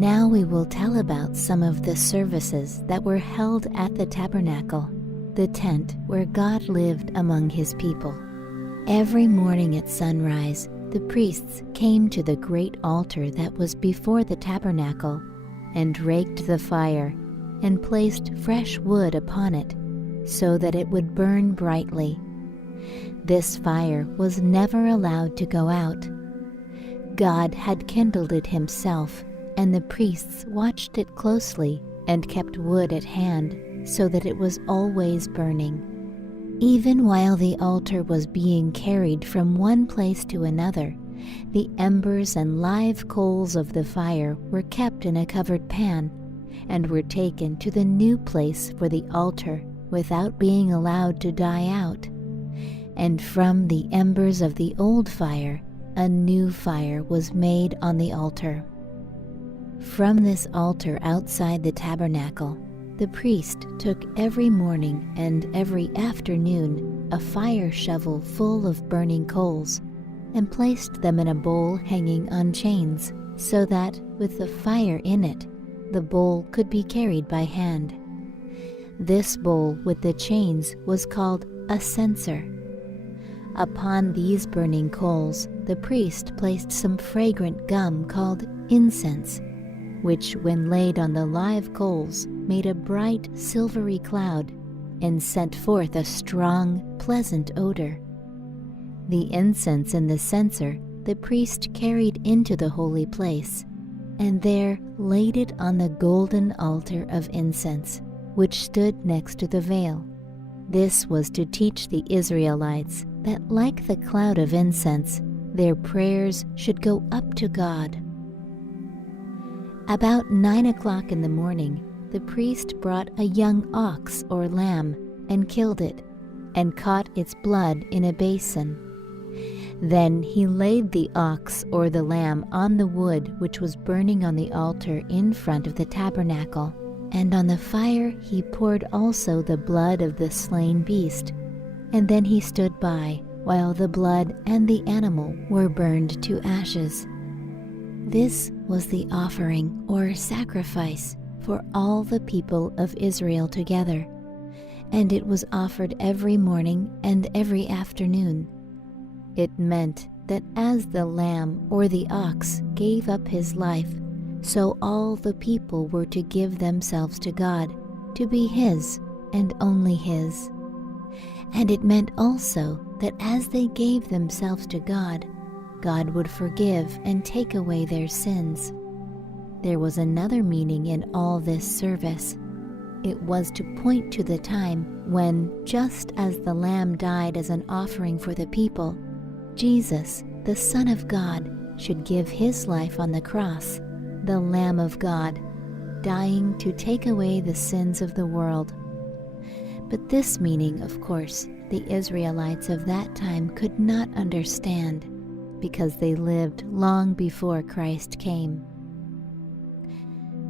Now we will tell about some of the services that were held at the tabernacle, the tent where God lived among his people. Every morning at sunrise, the priests came to the great altar that was before the tabernacle and raked the fire and placed fresh wood upon it so that it would burn brightly. This fire was never allowed to go out. God had kindled it himself, and the priests watched it closely and kept wood at hand so that it was always burning. Even while the altar was being carried from one place to another, the embers and live coals of the fire were kept in a covered pan and were taken to the new place for the altar without being allowed to die out. And from the embers of the old fire, a new fire was made on the altar. From this altar outside the tabernacle, the priest took every morning and every afternoon a fire shovel full of burning coals and placed them in a bowl hanging on chains, so that, with the fire in it, the bowl could be carried by hand. This bowl with the chains was called a censer. Upon these burning coals, the priest placed some fragrant gum called incense, which, when laid on the live coals, made a bright silvery cloud and sent forth a strong, pleasant odor. The incense in the censer the priest carried into the holy place, and there laid it on the golden altar of incense, which stood next to the veil. This was to teach the Israelites that, like the cloud of incense, their prayers should go up to God. About 9 o'clock in the morning, the priest brought a young ox or lamb and killed it, and caught its blood in a basin. Then he laid the ox or the lamb on the wood which was burning on the altar in front of the tabernacle, and on the fire he poured also the blood of the slain beast, and then he stood by while the blood and the animal were burned to ashes. This was the offering or sacrifice for all the people of Israel together, and it was offered every morning and every afternoon. It meant that as the lamb or the ox gave up his life, so all the people were to give themselves to God, to be his and only his. And it meant also that as they gave themselves to God, God would forgive and take away their sins. There was another meaning in all this service. It was to point to the time when, just as the Lamb died as an offering for the people, Jesus, the Son of God, should give his life on the cross, the Lamb of God, dying to take away the sins of the world. But this meaning, of course, the Israelites of that time could not understand, because they lived long before Christ came.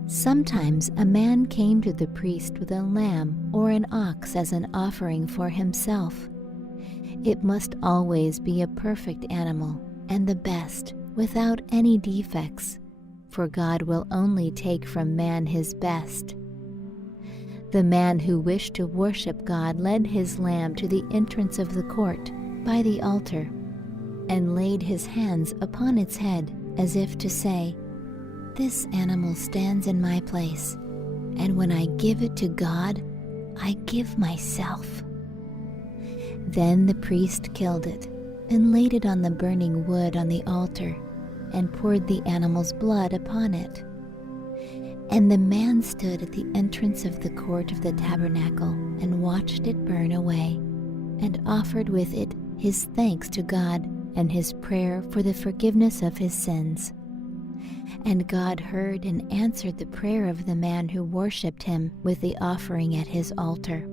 Sometimes a man came to the priest with a lamb or an ox as an offering for himself. It must always be a perfect animal and the best, without any defects, for God will only take from man his best. The man who wished to worship God led his lamb to the entrance of the court by the altar and laid his hands upon its head as if to say, "This animal stands in my place, and when I give it to God, I give myself." Then the priest killed it and laid it on the burning wood on the altar and poured the animal's blood upon it. And the man stood at the entrance of the court of the tabernacle and watched it burn away, and offered with it his thanks to God and his prayer for the forgiveness of his sins. And God heard and answered the prayer of the man who worshipped him with the offering at his altar.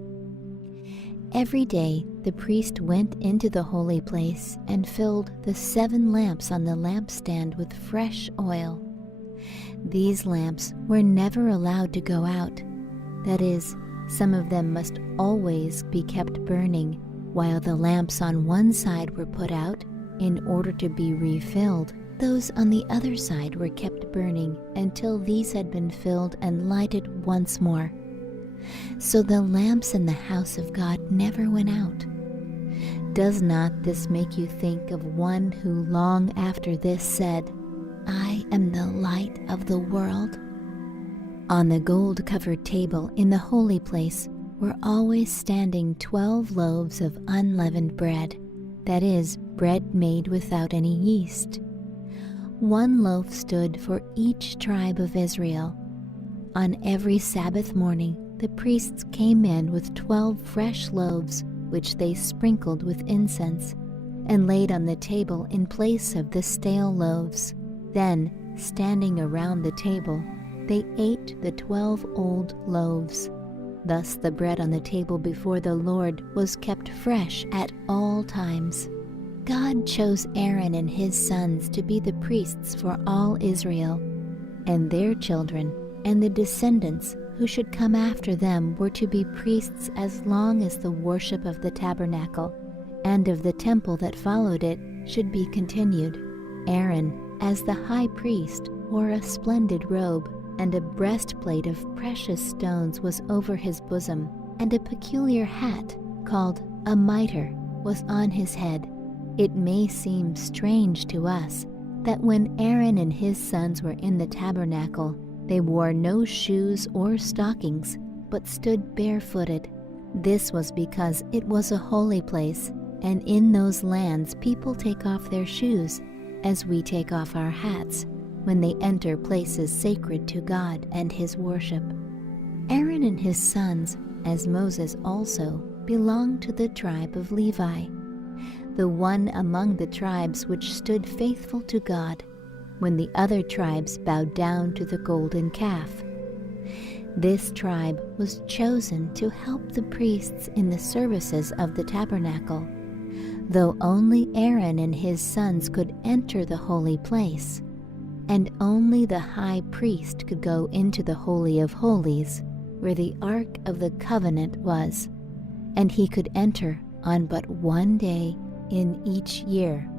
Every day the priest went into the holy place and filled the 7 lamps on the lampstand with fresh oil. These lamps were never allowed to go out. That is, some of them must always be kept burning, while the lamps on one side were put out in order to be refilled Those on the other side were kept burning until these had been filled and lighted once more. So the lamps in the house of God never went out. Does not this make you think of one who long after this said, "I am the light of the world"? On the gold-covered table in the holy place were always standing 12 loaves of unleavened bread, that is, bread made without any yeast. 1 loaf stood for each tribe of Israel. On every Sabbath morning, the priests came in with 12 fresh loaves, which they sprinkled with incense, and laid on the table in place of the stale loaves. Then, standing around the table, they ate the 12 old loaves. Thus the bread on the table before the Lord was kept fresh at all times. God chose Aaron and his sons to be the priests for all Israel, and their children and the descendants who should come after them were to be priests as long as the worship of the tabernacle and of the temple that followed it should be continued. Aaron, as the high priest, wore a splendid robe, and a breastplate of precious stones was over his bosom, and a peculiar hat, called a mitre, was on his head. It may seem strange to us that when Aaron and his sons were in the tabernacle, they wore no shoes or stockings, but stood barefooted. This was because it was a holy place, and in those lands people take off their shoes, as we take off our hats, when they enter places sacred to God and his worship. Aaron and his sons, as Moses also, belonged to the tribe of Levi, the one among the tribes which stood faithful to God, when the other tribes bowed down to the golden calf. This tribe was chosen to help the priests in the services of the tabernacle, though only Aaron and his sons could enter the holy place, and only the high priest could go into the Holy of Holies, where the Ark of the Covenant was, and he could enter on but one day in each year.